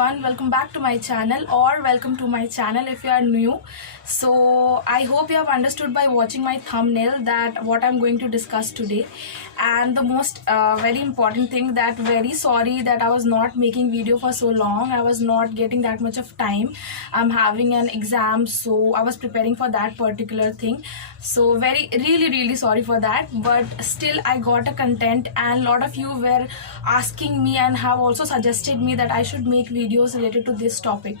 everyone, welcome back to my channel, or welcome to my channel if you are new. So I hope you have understood by watching my thumbnail that what I'm going to discuss today. And the most very important thing, that very sorry that I was not making video for so long. I was not getting that much of time. I'm having an exam, so I was preparing for that particular thing. So really sorry for that, but still I got a content, and a lot of you were asking me and have also suggested me that I should make videos related to this topic.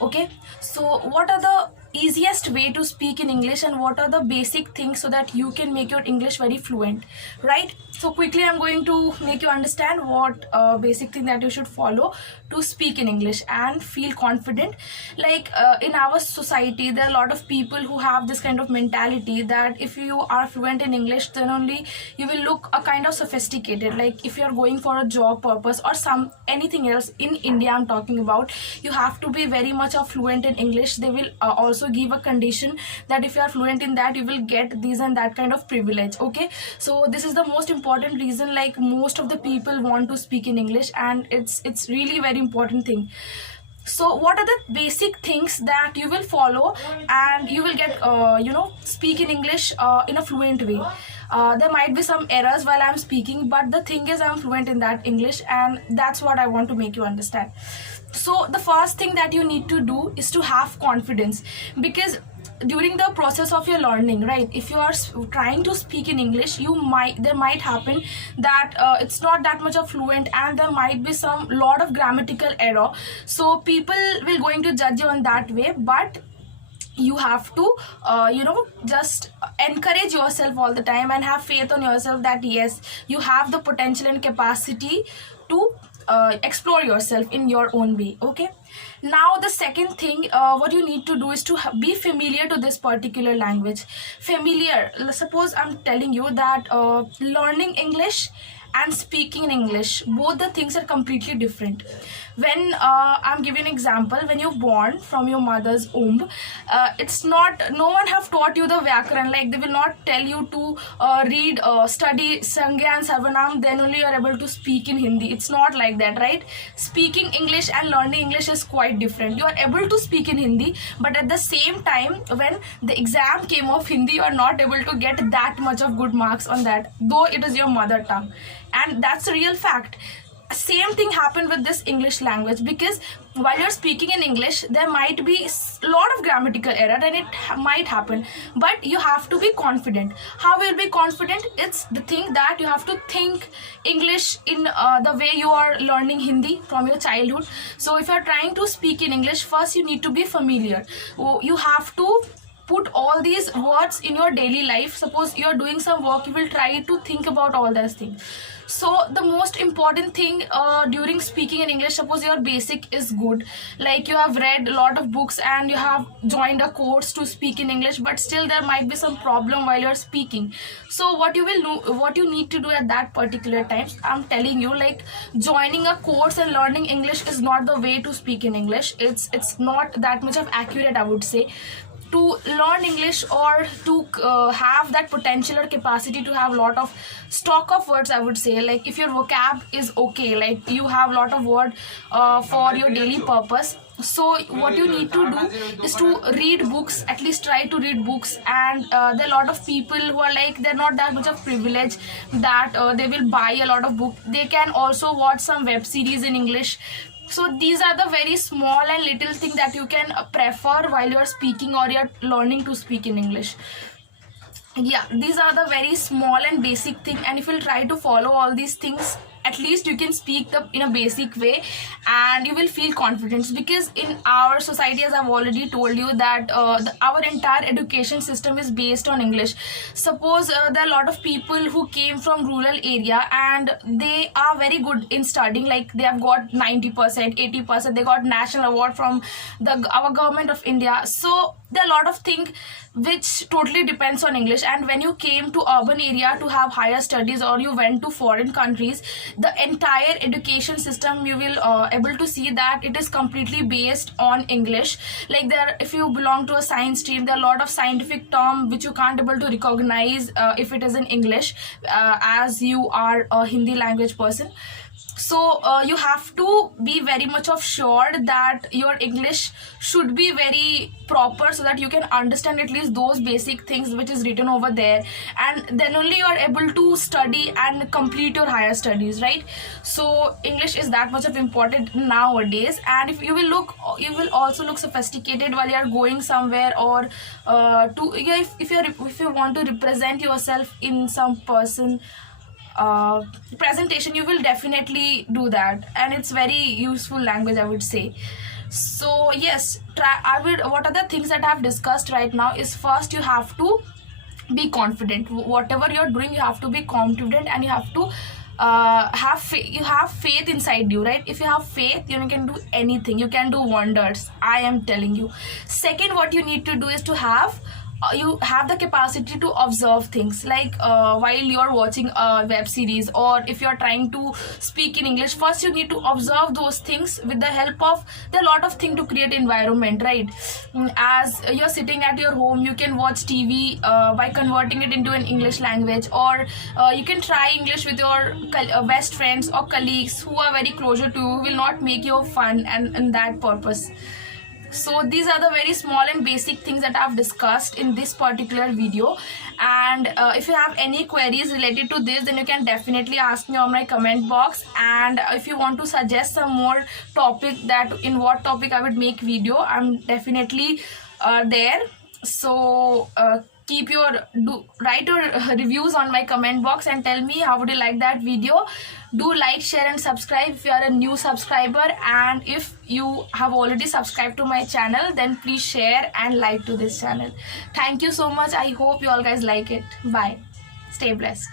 Okay, so what are the easiest way to speak in English, and what are the basic things so that you can make your English very fluent, right? So quickly I'm going to make you understand what basic thing that you should follow to speak in English and feel confident. Like in our society, there are a lot of people who have this kind of mentality that if you are fluent in English, then only you will look a kind of sophisticated. Like if you are going for a job purpose or anything else in India, I'm talking about, you have to be very much fluent in English. They will also give a condition that if you are fluent in that, you will get these and that kind of privilege. Okay, so this is the most important reason, like most of the people want to speak in English, and it's really very important thing. So what are the basic things that you will follow and you will get speak in English in a fluent way? There might be some errors while I'm speaking, but the thing is I'm fluent in that English, and that's what I want to make you understand. So the first thing that you need to do is to have confidence, because during the process of your learning, right, if you are trying to speak in English, there might happen that it's not that much of fluent, and there might be some lot of grammatical error. So people will going to judge you on that way, but you have to just encourage yourself all the time and have faith on yourself that yes, you have the potential and capacity to explore yourself in your own way. Okay, now the second thing, what you need to do is to be familiar to this particular language. Familiar, suppose I'm telling you that learning English and speaking in English, both the things are completely different. When I'm giving an example, when you're born from your mother's womb, it's not, no one have taught you the Vyakaran. Like they will not tell you to read, study Sangya and Sarvanam, then only you are able to speak in Hindi. It's not like that, right? Speaking English and learning English is quite different. You are able to speak in Hindi, but at the same time, when the exam came of Hindi, you are not able to get that much of good marks on that, though it is your mother tongue. And that's a real fact. Same thing happened with this English language, because while you're speaking in English, there might be a lot of grammatical error, and it might happen, but you have to be confident. How will you be confident? It's the thing that you have to think English in the way you are learning Hindi from your childhood. So if you're trying to speak in English, first you need to be familiar. You have to put all these words in your daily life. Suppose you're doing some work, you will try to think about all those things. So the most important thing during speaking in English, suppose your basic is good, like you have read a lot of books and you have joined a course to speak in English, but still there might be some problem while you're speaking. So what you need to do at that particular times, I'm telling you, like joining a course and learning English is not the way to speak in English. It's not that much of accurate, I would say. To learn English, or to have that potential or capacity to have a lot of stock of words, I would say, like if your vocab is okay, like you have a lot of word for your daily purpose. So what you need to do is to read books, at least try to read books. And there are a lot of people who are like, they're not that much of privilege that they will buy a lot of books. They can also watch some web series in English. So these are the very small and little thing that you can prefer while you're speaking or you're learning to speak in English. Yeah, these are the very small and basic thing, and if you'll try to follow all these things, at least you can speak in a basic way, and you will feel confidence. Because in our society, as I've already told you, that our entire education system is based on English. Suppose there are a lot of people who came from rural area and they are very good in studying, like they have got 90%, 80%, they got national award from our government of India. So there are a lot of things which totally depends on English. And when you came to urban area to have higher studies, or you went to foreign countries, the entire education system, you will able to see that it is completely based on English. Like there, if you belong to a science stream, there are a lot of scientific term which you can't able to recognize if it is in English, as you are a Hindi language person. So you have to be very much of sure that your English should be very proper, so that you can understand at least those basic things which is written over there, and then only you are able to study and complete your higher studies, right? So English is that much of important nowadays. And if you will look, you will also look sophisticated while you are going somewhere, or if you want to represent yourself in some person presentation, you will definitely do that, and it's very useful language, I would say. So yes, what are the things that I've discussed right now is, first you have to be confident. Whatever you're doing, you have to be confident, and you have to you have faith inside you, right? If you have faith, you can do anything, you can do wonders, I am telling you. Second, what you need to do is to have you have the capacity to observe things, like while you're watching a web series, or if you're trying to speak in English, first you need to observe those things with the help of the lot of thing to create environment, right? As you're sitting at your home, you can watch TV by converting it into an English language, or you can try English with your best friends or colleagues who are very closer to you, will not make you fun and that purpose. So these are the very small and basic things that I've discussed in this particular video. And if you have any queries related to this, then you can definitely ask me on my comment box. And if you want to suggest some more topic, that in what topic I would make video, I'm definitely there. So write your reviews on my comment box and tell me how would you like that video. Do like, share and subscribe if you are a new subscriber, and if you have already subscribed to my channel, then please share and like to this channel. Thank you so much. I hope you all guys like it. Bye. Stay blessed.